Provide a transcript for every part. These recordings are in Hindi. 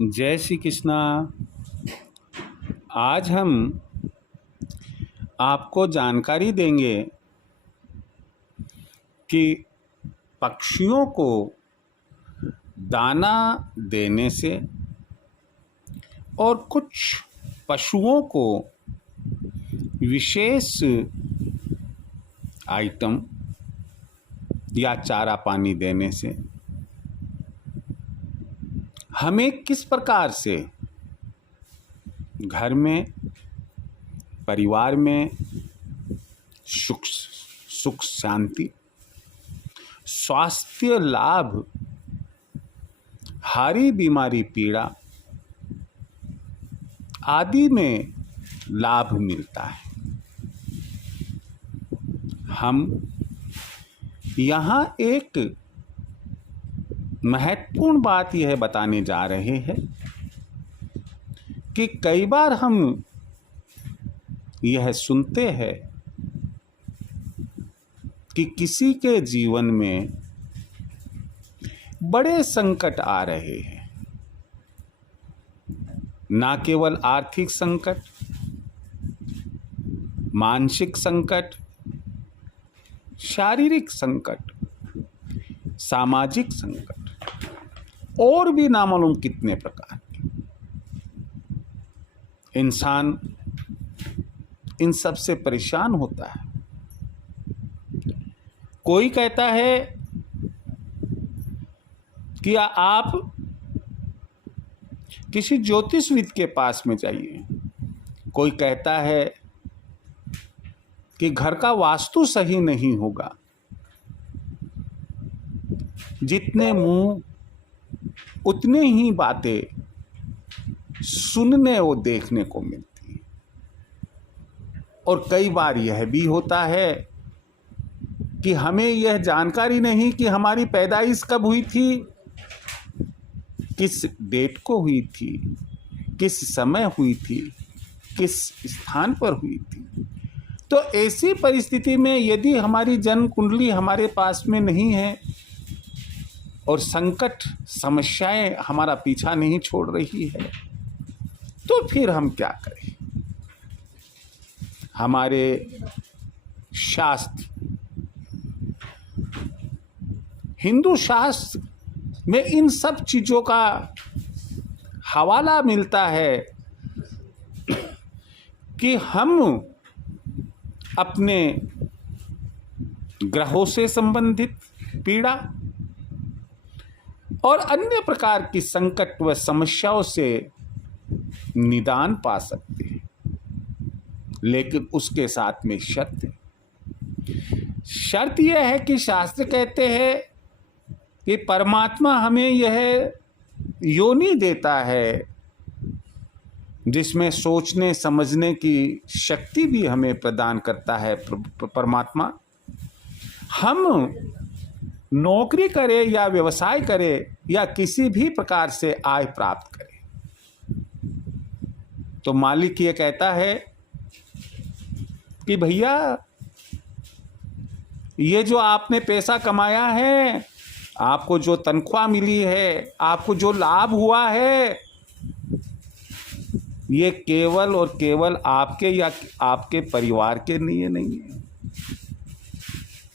जय श्री कृष्णा। आज हम आपको जानकारी देंगे कि पक्षियों को दाना देने से और कुछ पशुओं को विशेष आइटम या चारा पानी देने से हमें किस प्रकार से घर में, परिवार में सुख शांति, स्वास्थ्य लाभ, हारी बीमारी पीड़ा आदि में लाभ मिलता है। हम यहाँ एक महत्वपूर्ण बात यह बताने जा रहे हैं कि कई बार हम यह सुनते हैं कि किसी के जीवन में बड़े संकट आ रहे हैं। ना केवल आर्थिक संकट, मानसिक संकट, शारीरिक संकट, सामाजिक संकट और भी नामालूम कितने प्रकार के। इंसान इन सब से परेशान होता है। कोई कहता है कि आप किसी ज्योतिषविद के पास में जाइए। कोई कहता है कि घर का वास्तु सही नहीं होगा। जितने मुंह उतने ही बातें सुनने और देखने को मिलती हैं। और कई बार यह भी होता है कि हमें यह जानकारी नहीं कि हमारी पैदाइश कब हुई थी, किस डेट को हुई थी, किस समय हुई थी, किस स्थान पर हुई थी। तो ऐसी परिस्थिति में यदि हमारी जन्म कुंडली हमारे पास में नहीं है और संकट समस्याएं हमारा पीछा नहीं छोड़ रही है, तो फिर हम क्या करें। हमारे शास्त्र, हिंदू शास्त्र में इन सब चीजों का हवाला मिलता है कि हम अपने ग्रहों से संबंधित पीड़ा और अन्य प्रकार की संकट व समस्याओं से निदान पा सकते हैं। लेकिन उसके साथ में शर्त है। शर्त यह है कि शास्त्र कहते हैं कि परमात्मा हमें यह योनि देता है जिसमें सोचने समझने की शक्ति भी हमें प्रदान करता है परमात्मा। हम नौकरी करें या व्यवसाय करें या किसी भी प्रकार से आय प्राप्त करें, तो मालिक ये कहता है कि भैया ये जो आपने पैसा कमाया है, आपको जो तनख्वाह मिली है, आपको जो लाभ हुआ है, ये केवल और केवल आपके या आपके परिवार के लिए नहीं है।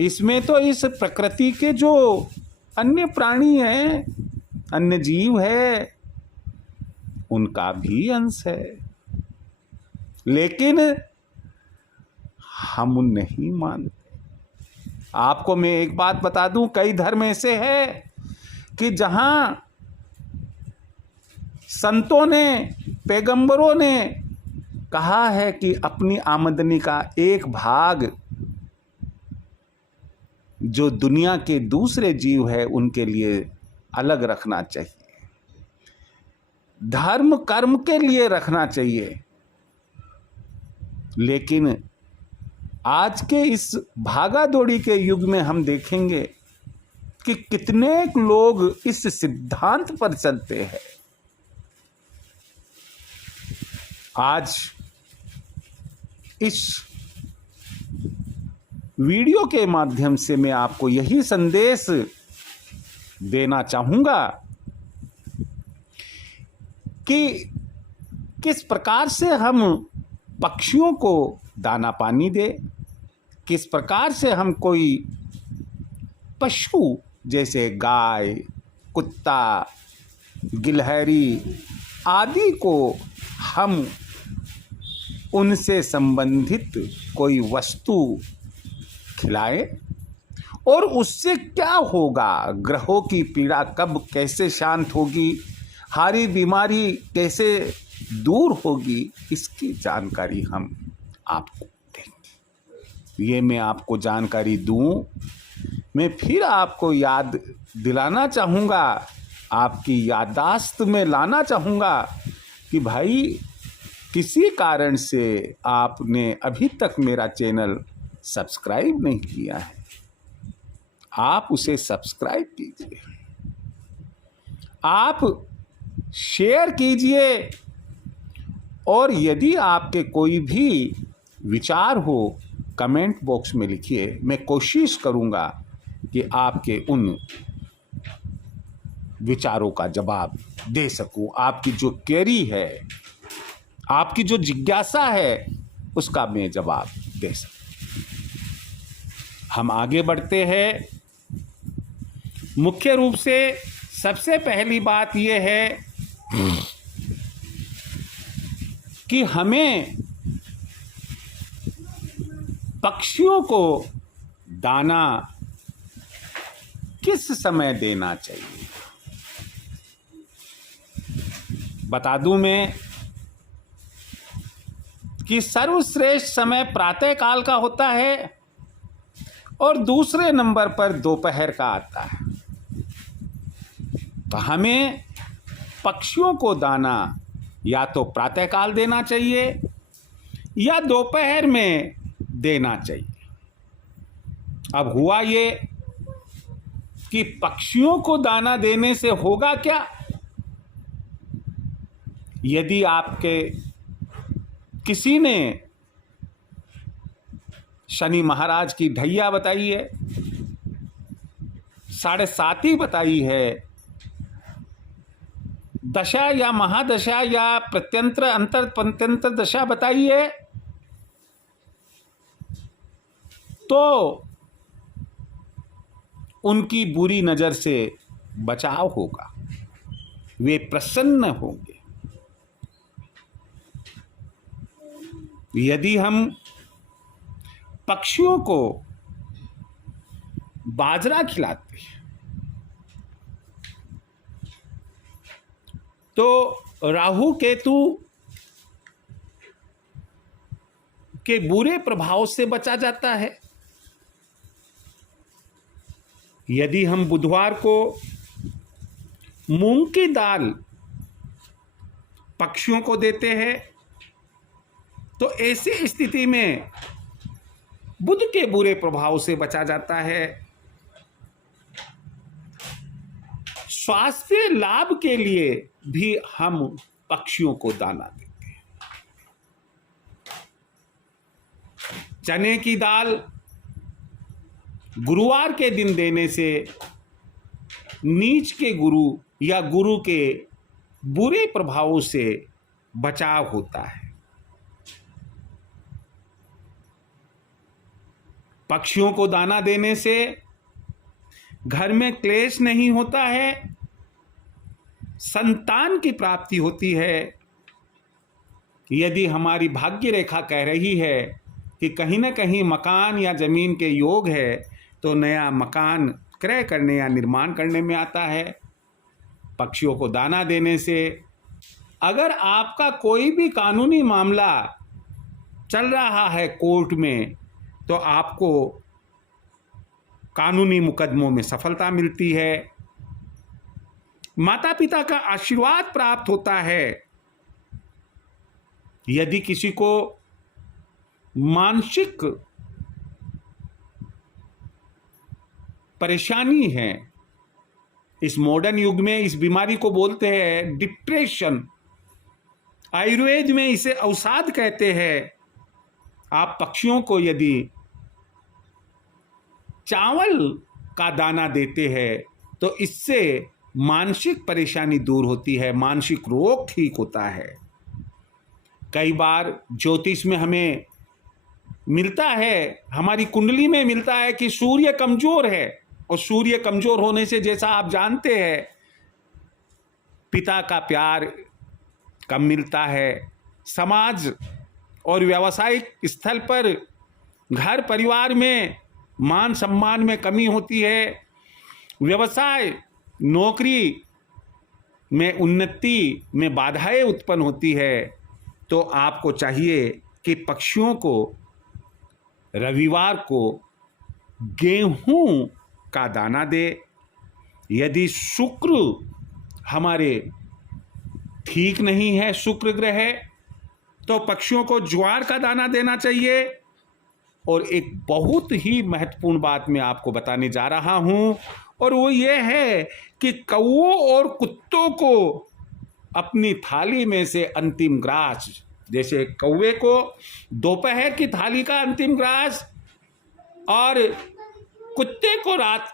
इसमें तो इस प्रकृति के जो अन्य प्राणी हैं, अन्य जीव है, उनका भी अंश है। लेकिन हम नहीं मानते। आपको मैं एक बात बता दूं, कई धर्म ऐसे है कि जहां संतों ने, पैगंबरों ने कहा है कि अपनी आमदनी का एक भाग जो दुनिया के दूसरे जीव है उनके लिए अलग रखना चाहिए, धर्म कर्म के लिए रखना चाहिए। लेकिन आज के इस भागा दौड़ी के युग में हम देखेंगे कि कितने लोग इस सिद्धांत पर चलते हैं। आज इस वीडियो के माध्यम से मैं आपको यही संदेश देना चाहूंगा कि किस प्रकार से हम पक्षियों को दाना पानी दे, किस प्रकार से हम कोई पशु जैसे गाय, कुत्ता, गिलहरी आदि को हम उनसे संबंधित कोई वस्तु खिलाएं और उससे क्या होगा, ग्रहों की पीड़ा कब कैसे शांत होगी, हारी बीमारी कैसे दूर होगी, इसकी जानकारी हम आपको देंगे। ये मैं आपको जानकारी दूं, मैं फिर आपको याद दिलाना चाहूँगा, आपकी याददाश्त में लाना चाहूँगा कि भाई किसी कारण से आपने अभी तक मेरा चैनल सब्सक्राइब नहीं किया है, आप उसे सब्सक्राइब कीजिए, आप शेयर कीजिए और यदि आपके कोई भी विचार हो कमेंट बॉक्स में लिखिए। मैं कोशिश करूंगा कि आपके उन विचारों का जवाब दे सकूं, आपकी जो क्वेरी है, आपकी जो जिज्ञासा है, उसका मैं जवाब दे सकूं। हम आगे बढ़ते हैं। मुख्य रूप से सबसे पहली बात यह है कि हमें पक्षियों को दाना किस समय देना चाहिए। बता दूं मैं कि सर्वश्रेष्ठ समय प्रातः काल का होता है और दूसरे नंबर पर दोपहर का आता है। तो हमें पक्षियों को दाना या तो प्रातः काल देना चाहिए या दोपहर में देना चाहिए। अब हुआ ये कि पक्षियों को दाना देने से होगा क्या? यदि आपके किसी ने शनि महाराज की ढैया बताई है, 7.5 बताई है, दशा या महादशा या प्रत्यंत्र अंतर पंत्यंत्र दशा बताई है, तो उनकी बुरी नजर से बचाव होगा, वे प्रसन्न होंगे। यदि हम पक्षियों को बाजरा खिलाते हैं तो राहु केतु के बुरे प्रभाव से बचा जाता है। यदि हम बुधवार को मूंग की दाल पक्षियों को देते हैं तो ऐसी स्थिति में बुध के बुरे प्रभाव से बचा जाता है। स्वास्थ्य लाभ के लिए भी हम पक्षियों को दाना देते हैं। चने की दाल गुरुवार के दिन देने से नीच के गुरु या गुरु के बुरे प्रभावों से बचाव होता है। पक्षियों को दाना देने से घर में क्लेश नहीं होता है, संतान की प्राप्ति होती है। यदि हमारी भाग्य रेखा कह रही है कि कहीं ना कहीं मकान या जमीन के योग है तो नया मकान क्रय करने या निर्माण करने में आता है। पक्षियों को दाना देने से अगर आपका कोई भी कानूनी मामला चल रहा है कोर्ट में तो आपको कानूनी मुकदमों में सफलता मिलती है, माता पिता का आशीर्वाद प्राप्त होता है। यदि किसी को मानसिक परेशानी है, इस मॉडर्न युग में इस बीमारी को बोलते हैं डिप्रेशन, आयुर्वेद में इसे अवसाद कहते हैं। आप पक्षियों को यदि चावल का दाना देते हैं तो इससे मानसिक परेशानी दूर होती है, मानसिक रोग ठीक होता है। कई बार ज्योतिष में हमें मिलता है, हमारी कुंडली में मिलता है कि सूर्य कमजोर है, और सूर्य कमजोर होने से जैसा आप जानते हैं पिता का प्यार कम मिलता है, समाज और व्यावसायिक स्थल पर, घर परिवार में मान सम्मान में कमी होती है, व्यवसाय नौकरी में उन्नति में बाधाएं उत्पन्न होती है। तो आपको चाहिए कि पक्षियों को रविवार को गेहूं का दाना दे। यदि शुक्र हमारे ठीक नहीं है, शुक्र ग्रह, तो पक्षियों को ज्वार का दाना देना चाहिए। और एक बहुत ही महत्वपूर्ण बात मैं आपको बताने जा रहा हूं, और वो ये है कि कौओं और कुत्तों को अपनी थाली में से अंतिम ग्रास, जैसे कौवे को दोपहर की थाली का अंतिम ग्रास और कुत्ते को रात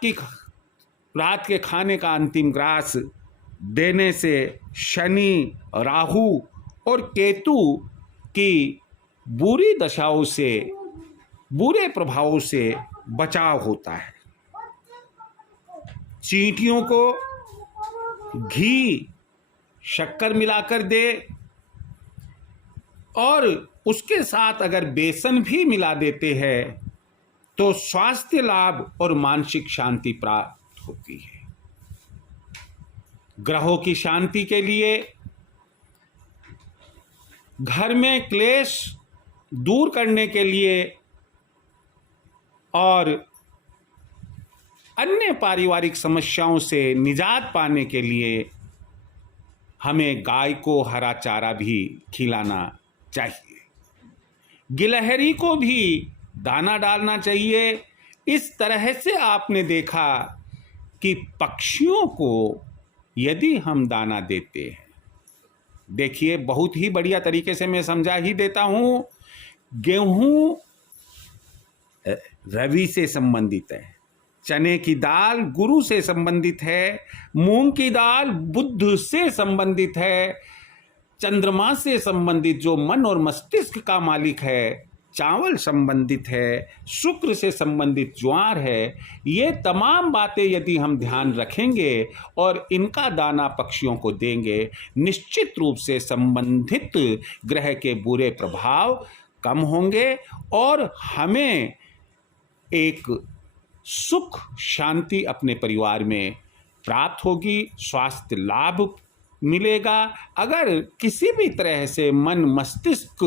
के खाने का अंतिम ग्रास देने से शनि, राहु और केतु की बुरी दशाओं से, बुरे प्रभावों से बचाव होता है। चींटियों को घी शक्कर मिलाकर दे, और उसके साथ अगर बेसन भी मिला देते हैं तो स्वास्थ्य लाभ और मानसिक शांति प्राप्त होती है। ग्रहों की शांति के लिए, घर में क्लेश दूर करने के लिए और अन्य पारिवारिक समस्याओं से निजात पाने के लिए हमें गाय को हरा चारा भी खिलाना चाहिए। गिलहरी को भी दाना डालना चाहिए। इस तरह से आपने देखा कि पक्षियों को यदि हम दाना देते हैं, देखिए बहुत ही बढ़िया तरीके से मैं समझा ही देता हूं। गेहूं रवि से संबंधित है, चने की दाल गुरु से संबंधित है, मूंग की दाल बुध से संबंधित है, चंद्रमा से संबंधित जो मन और मस्तिष्क का मालिक है चावल संबंधित है, शुक्र से संबंधित ज्वार है। ये तमाम बातें यदि हम ध्यान रखेंगे और इनका दाना पक्षियों को देंगे, निश्चित रूप से संबंधित ग्रह के बुरे प्रभाव कम होंगे और हमें एक सुख शांति अपने परिवार में प्राप्त होगी, स्वास्थ्य लाभ मिलेगा। अगर किसी भी तरह से मन मस्तिष्क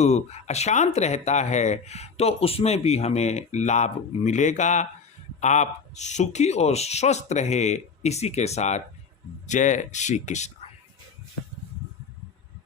अशांत रहता है तो उसमें भी हमें लाभ मिलेगा। आप सुखी और स्वस्थ रहे, इसी के साथ जय श्री कृष्ण।